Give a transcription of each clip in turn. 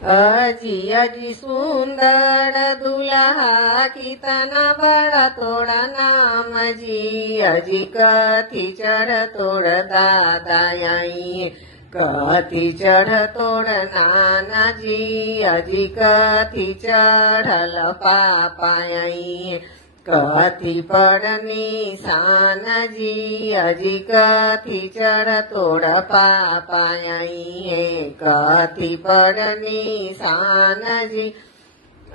अजी अजी सुंदर दुल्हा कितना बड़ा तोड़ा नाम जी। अजी कथी चढ़ तोड़ दादा आई, कथी चढ़ तोड़ नाना जी। अजी कथी चढ़ल पापा आई, कथी पड़नी सान जी। अजी कथी चढ़ तोड़ पापा आई, कथी पड़नी सान जी।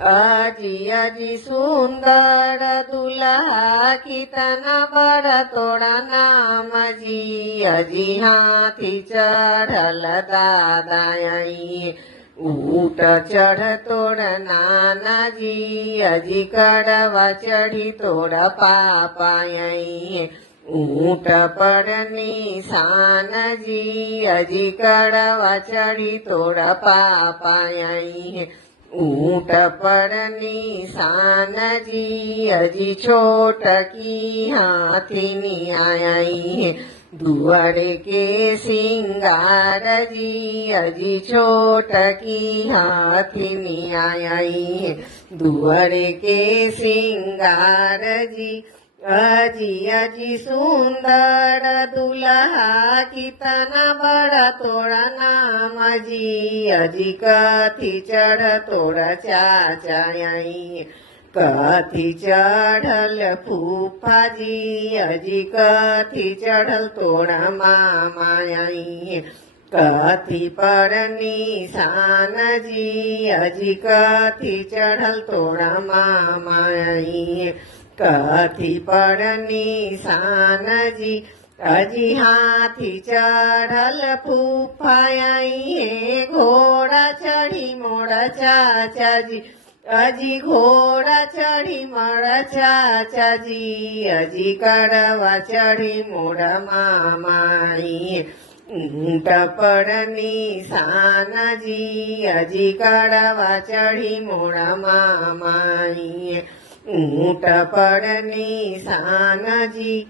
अजी अजी सुंदर दुल्हा कितना बड़ा तोड़ा नाम जी। अजी हाथी चढ़ल दादा आई, ऊट चढ़ तोड़ नाना जी। अजी कड़वा चढ़ी तोड़ पापा आई, ऊट पड़नी सान जी। अजी कड़वा चढ़ी तोड़ पापा आई, ऊट पड़नी सान जी। अजी छोट की हाथी आई, दुआरे के सिंगार जी। अजी छोट की हाथी आई, दुआरे के सिंगार जी। अजी अजी सुंदर दुल्हा कितना बड़ा तोड़ा नाम जी। अजी कथी चढ़ तोड़ा चाचा आई, कथी चढ़ल फूफा जी। अजी कथी चढ़ल तोड़ा मामा आई, कथी पड़नी सान जी। अजी कथी चढ़ल तोड़ा मामा आई, कथी पड़नी सान जी। अजी हाथी चढ़ल फूफा आई, घोड़ा चढ़ी मोड़ा चाचा जी। अजी घोड़ा चढ़ी मोड़ा चाचा जी। अजी कड़वा चढ़ी मोड़ा मामा आई, ऊंट पड़नी सान जी। अजी कड़वा चढ़ी मोड़ा मामा आई, ऊंट पड़नी सान जी।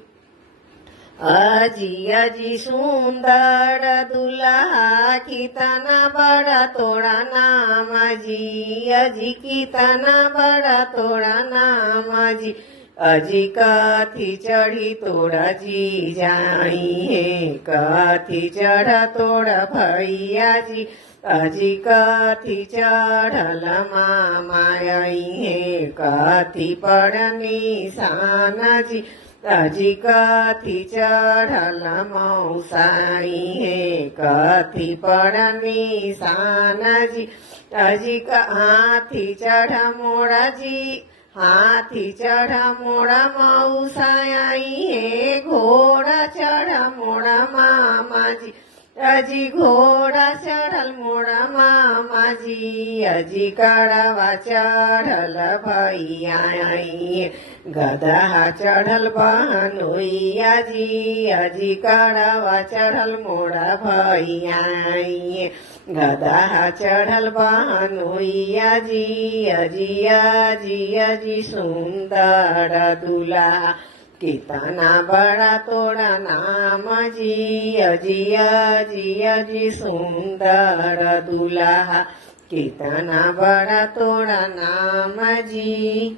अजी अजी सुंदर दुल्हा कितना बड़ा तोड़ा नाम जी। अजी कितना बड़ा तोड़ा नाम जी। अजी कथी चढ़ी तोड़ा जी जाई है, कथी चढ़ तोड़ा भैया जी। अजी कथी चढ़ल मामा आई है, कथी पड़नी सान जी। अजी कथी चढ़ल मौसाई है, कथी पड़नी सान जी। अजी हाथी चढ़ मोड़ा जी, हाथी चढ़ मोड़ा मौसाई है, घोड़ा चढ़ मोड़ा मामा जी। अजी घोड़ा चढ़ल मोड़ा मामा जी। अजी कड़वा चढ़ल भैया आई, गधा चढ़ल बहनोइया जी। अजी कड़वा चढ़ल मोड़ा भैया आई, गधा चढ़ल बहनोइया जी। अजी अजी अजी सुंदर दुल्हा कितना बड़ा तोड़ा नाम जी। अजी अजी अजी सुंदर दुल्हा कितना बड़ा तोड़ा नाम जी।